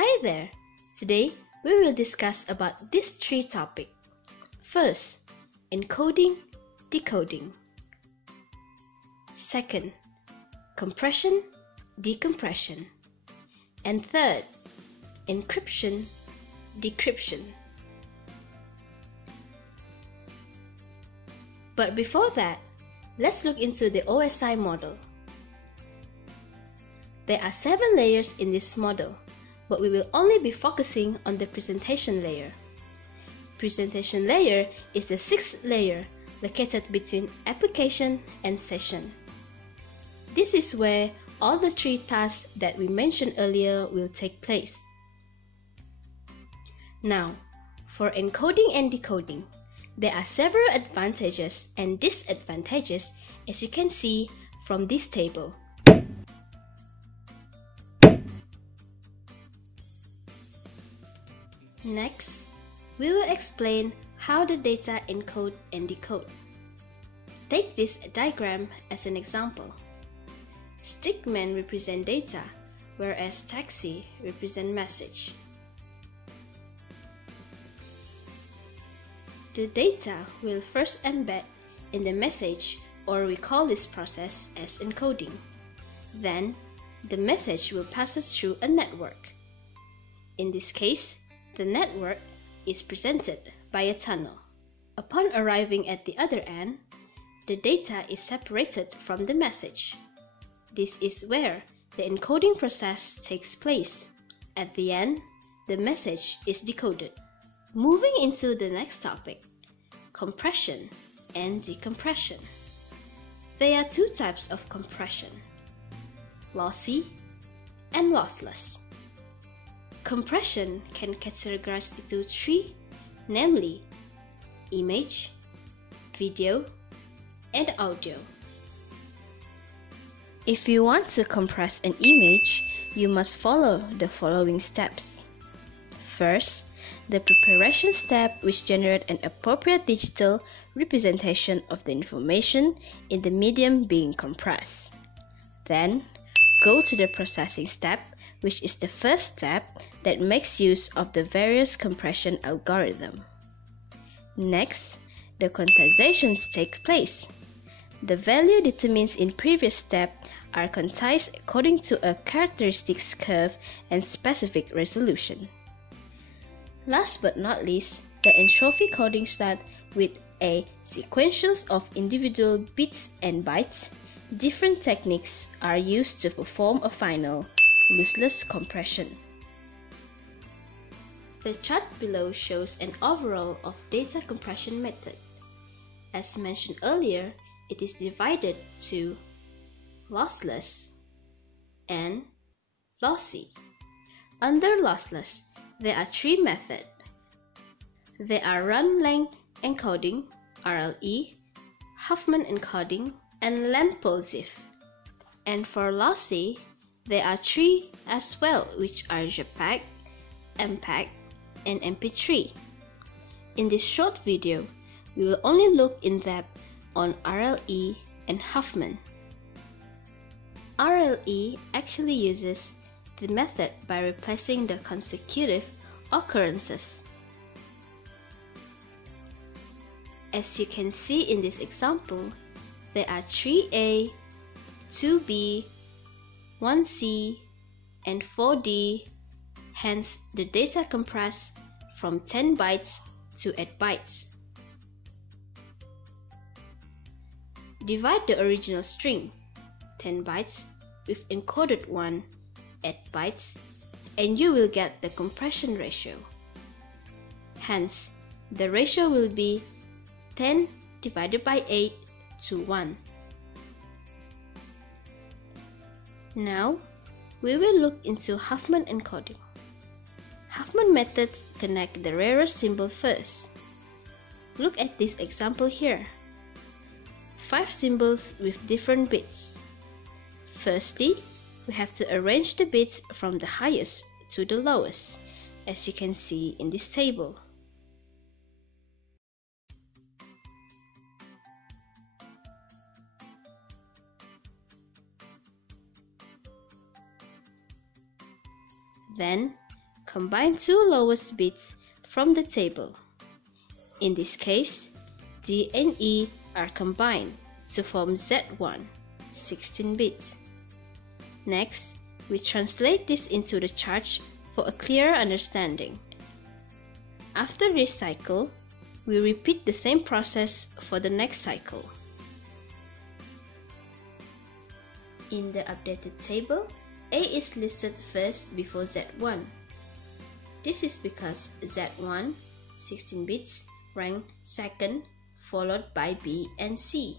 Hi there! Today, we will discuss about these three topics. First, encoding, decoding. Second, compression, decompression. And third, encryption, decryption. But before that, let's look into the OSI model. There are 7 layers in this model, but we will only be focusing on the presentation layer. Presentation layer is the 6th layer located between application and session. This is where all the 3 tasks that we mentioned earlier will take place. Now, for encoding and decoding, there are several advantages and disadvantages as you can see from this table. Next, we will explain how the data encode and decode. Take this diagram as an example. Stickman represent data, whereas taxi represent message. The data will first embed in the message, or we call this process as encoding. Then, the message will pass through a network. In this case, the network is presented by a tunnel. Upon arriving at the other end, the data is separated from the message. This is where the encoding process takes place. At the end, the message is decoded. Moving into the next topic, compression and decompression. There are 2 types of compression, lossy and lossless. Compression can categorize into 3, namely image, video, and audio. If you want to compress an image, you must follow the following steps. First, the preparation step, which generates an appropriate digital representation of the information in the medium being compressed. Then, go to the processing step, which is the first step that makes use of the various compression algorithm. Next, the quantizations take place. The value determined in previous step are quantized according to a characteristics curve and specific resolution. Last but not least, the entropy coding starts with a sequentials of individual bits and bytes. Different techniques are used to perform a final lossless compression. The chart below shows an overall of data compression method. As mentioned earlier, it is divided to lossless and lossy. Under lossless, there are 3 methods. There are run length encoding, RLE, Huffman encoding, and Lempel-Ziff. And for lossy, there are 3 as well, which are JPEG, MPEG, and MP3. In this short video, we will only look in depth on RLE and Huffman. RLE actually uses the method by replacing the consecutive occurrences. As you can see in this example, there are 3A, 2B, 1C, and 4D, hence the data compressed from 10 bytes to 8 bytes. Divide the original string, 10 bytes, with encoded one, 8 bytes, and you will get the compression ratio. Hence, the ratio will be 10 divided by 8 to 1. Now, we will look into Huffman encoding. Huffman methods connect the rarest symbol first. Look at this example here. 5 symbols with different bits. Firstly, we have to arrange the bits from the highest to the lowest, as you can see in this table. Then, combine two lowest bits from the table. In this case, D and E are combined to form Z1, 16 bits. Next, we translate this into the chart for a clearer understanding. After this cycle, we repeat the same process for the next cycle. In the updated table, A is listed first before Z1. This is because Z1, 16 bits, ranked second, followed by B and C.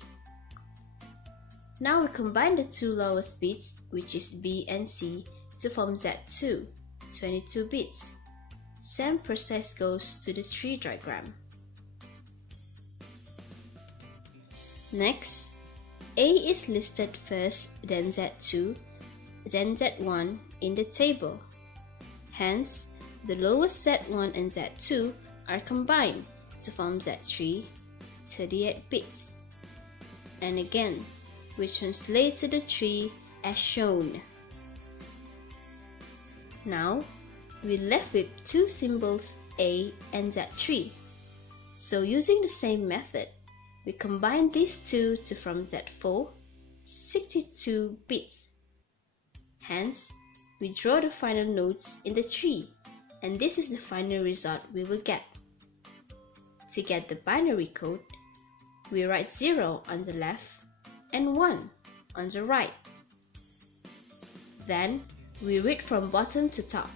Now we combine the two lowest bits, which is B and C, to form Z2, 22 bits. Same process goes to the tree diagram. Next, A is listed first, then Z2, then Z1 in the table. Hence, the lowest Z1 and Z2 are combined to form Z3, 38 bits. And again, we translate to the tree as shown. Now, we're left with two symbols A and Z3. So using the same method, we combine these two to form Z4, 62 bits. Hence, we draw the final nodes in the tree, and this is the final result we will get. To get the binary code, we write 0 on the left and 1 on the right. Then, we read from bottom to top.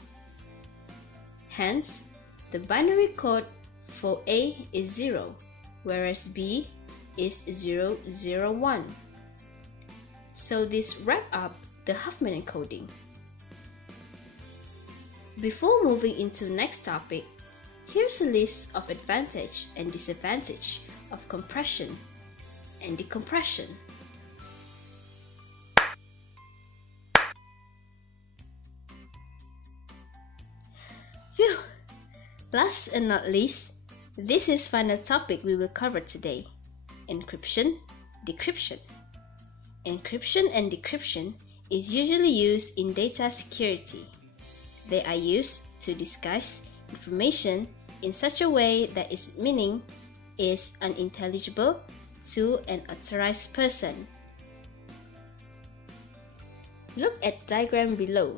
Hence, the binary code for A is 0, whereas B is 001. So this wraps up the Huffman encoding. Before moving into next topic, here's a list of advantage and disadvantage of compression and decompression. Phew! Last and not least, this is final topic we will cover today: encryption, decryption. Encryption and decryption is usually used in data security. They are used to disguise information in such a way that its meaning is unintelligible to an authorized person. Look at diagram below.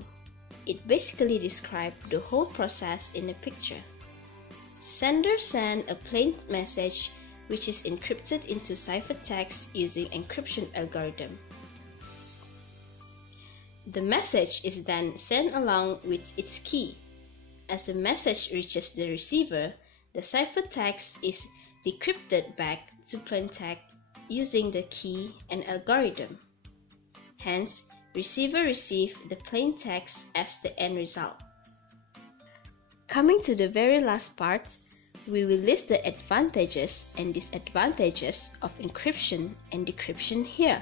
It basically describes the whole process in a picture. Sender sends a plain message which is encrypted into ciphertext using encryption algorithm. The message is then sent along with its key. As the message reaches the receiver, the ciphertext is decrypted back to plain text using the key and algorithm. Hence, receiver receives the plain text as the end result. Coming to the very last part, we will list the advantages and disadvantages of encryption and decryption here.